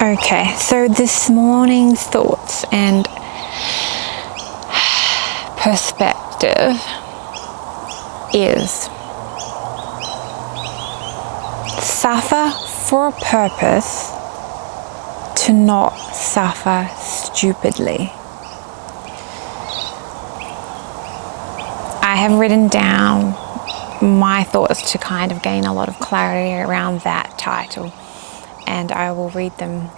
Okay, so this morning's thoughts and perspective is suffer for a purpose to not suffer stupidly. I have written down my thoughts to kind of gain a lot of clarity around that title, and I will read them.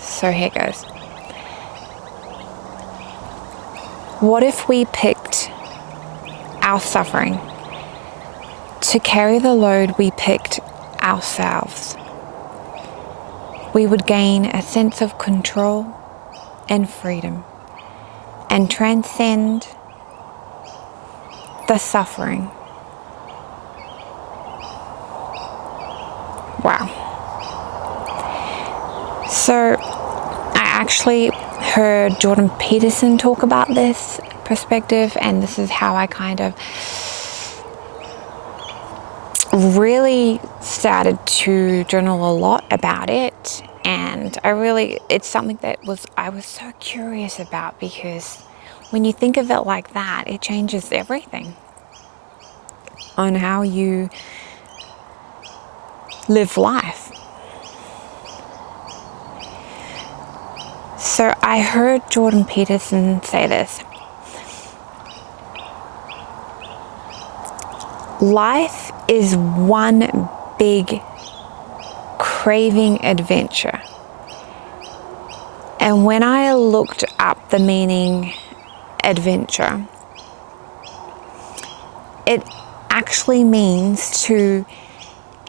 So here goes. What if we picked our suffering to carry the load we picked ourselves? We would gain a sense of control and freedom and transcend the suffering. Wow. So I actually heard Jordan Peterson talk about this perspective, and this is how I kind of really started to journal a lot about it. And it's something that I was so curious about, because when you think of it like that, it changes everything on how you live life. So I heard Jordan Peterson say this: life is one big craving adventure. And when I looked up the meaning adventure, it actually means to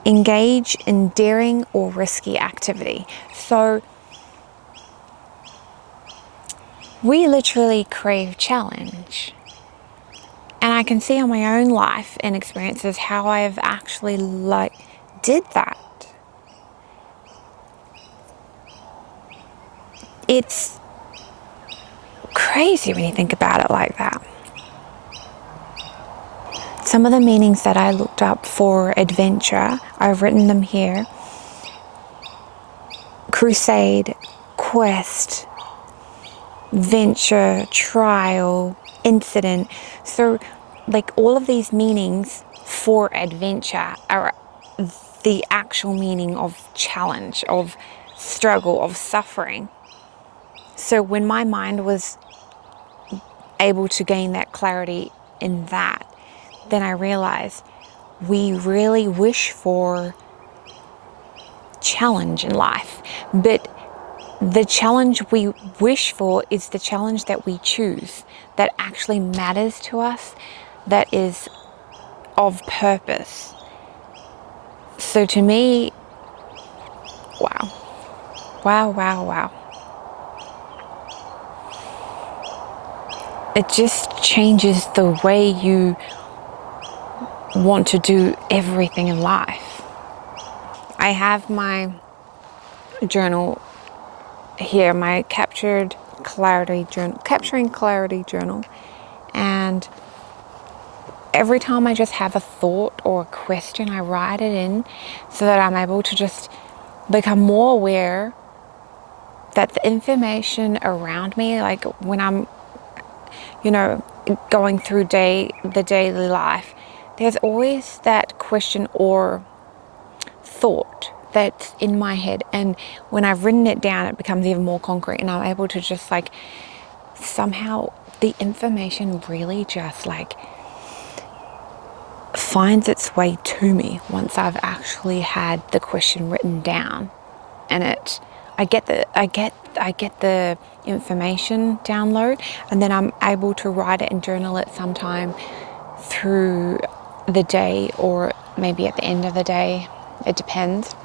engage in daring or risky activity. So we literally crave challenge. And I can see on my own life and experiences how I have actually did that. It's crazy when you think about it like that. Some of the meanings that I looked up for adventure, I've written them here: crusade, quest, venture, trial, incident. So like all of these meanings for adventure are the actual meaning of challenge, of struggle, of suffering. So when my mind was able to gain that clarity in that, then I realized we really wish for challenge in life, but the challenge we wish for is the challenge that we choose, that actually matters to us, that is of purpose. So to me, wow. It just changes the way you want to do everything in life. I have my journal here, my capturing clarity journal, and every time I just have a thought or a question, I write it in so that I'm able to just become more aware that the information around me, like when I'm going through the daily life, there's always that question or thought that's in my head, and when I've written it down, it becomes even more concrete, and I'm able to just somehow the information really just finds its way to me once I've actually had the question written down, and I get the information download, and then I'm able to write it and journal it sometime through the day, or maybe at the end of the day. It depends.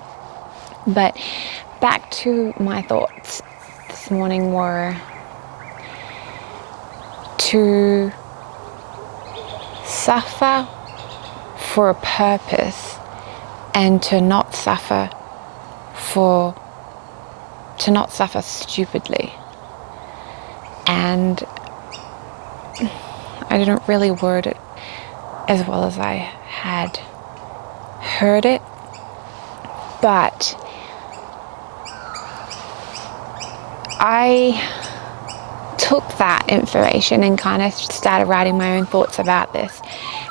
But back to my thoughts this morning were to suffer for a purpose and to not suffer stupidly. And I didn't really word it as well as I had heard it, but I took that information and kind of started writing my own thoughts about this.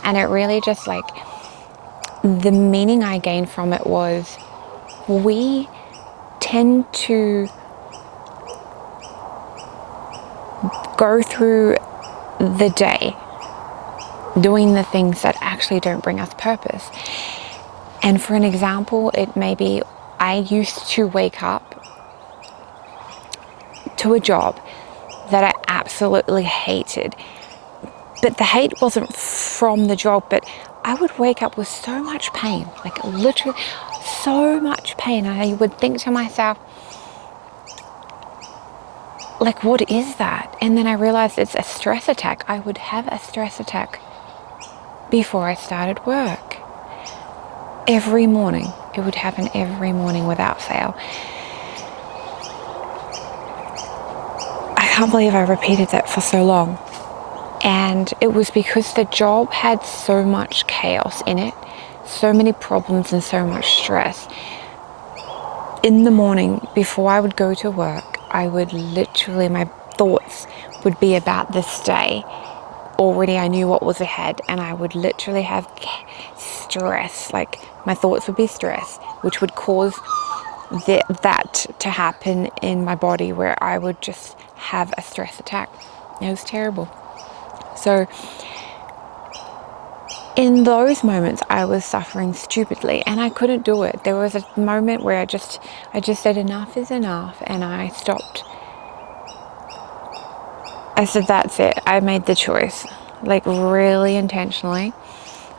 And it really just like, the meaning I gained from it was, we tend to go through the day doing the things that actually don't bring us purpose. And for an example, it may be, I used to wake up to a job that I absolutely hated. But the hate wasn't from the job, but I would wake up with so much pain, like literally so much pain. And I would think to myself, like, what is that? And then I realized it's a stress attack. I would have a stress attack before I started work. Every morning. It would happen every morning without fail. I can't believe I repeated that for so long. And it was because the job had so much chaos in it, so many problems and so much stress. In the morning, before I would go to work, I would literally, my thoughts would be about this day. Already I knew what was ahead, and I would literally have stress, like my thoughts would be stress, which would cause that to happen in my body, where I would just have a stress attack. It was terrible. So in those moments, I was suffering stupidly, and I couldn't do it. There was a moment where I just said enough is enough, and I stopped. I said, that's it. I made the choice, like really intentionally.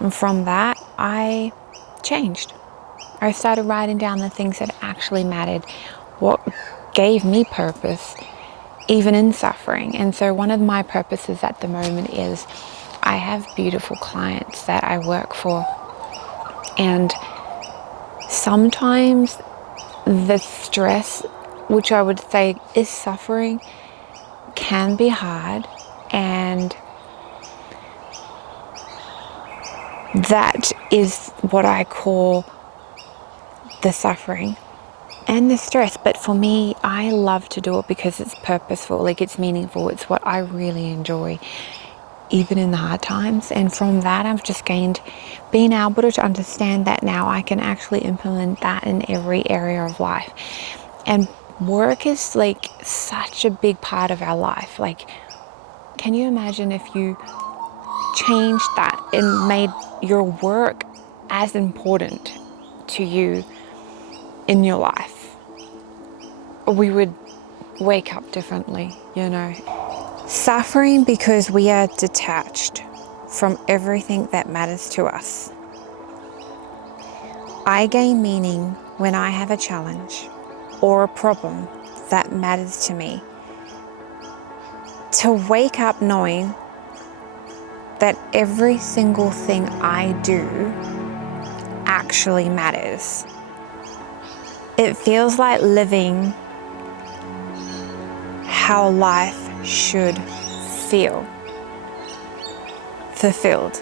And from that, I changed. I started writing down the things that actually mattered, what gave me purpose, even in suffering. And so one of my purposes at the moment is, I have beautiful clients that I work for. And sometimes the stress, which I would say is suffering, can be hard, and that is what I call the suffering and the stress. But for me, I love to do it because it's purposeful, like it's meaningful, it's what I really enjoy, even in the hard times. And from that, I've just gained being able to understand that now I can actually implement that in every area of life. And work is like such a big part of our life. Like, can you imagine if you changed that and made your work as important to you in your life? We would wake up differently, you know. Suffering because we are detached from everything that matters to us. I gain meaning when I have a challenge or a problem that matters to me. To wake up knowing that every single thing I do actually matters. It feels like living how life should feel. Fulfilled.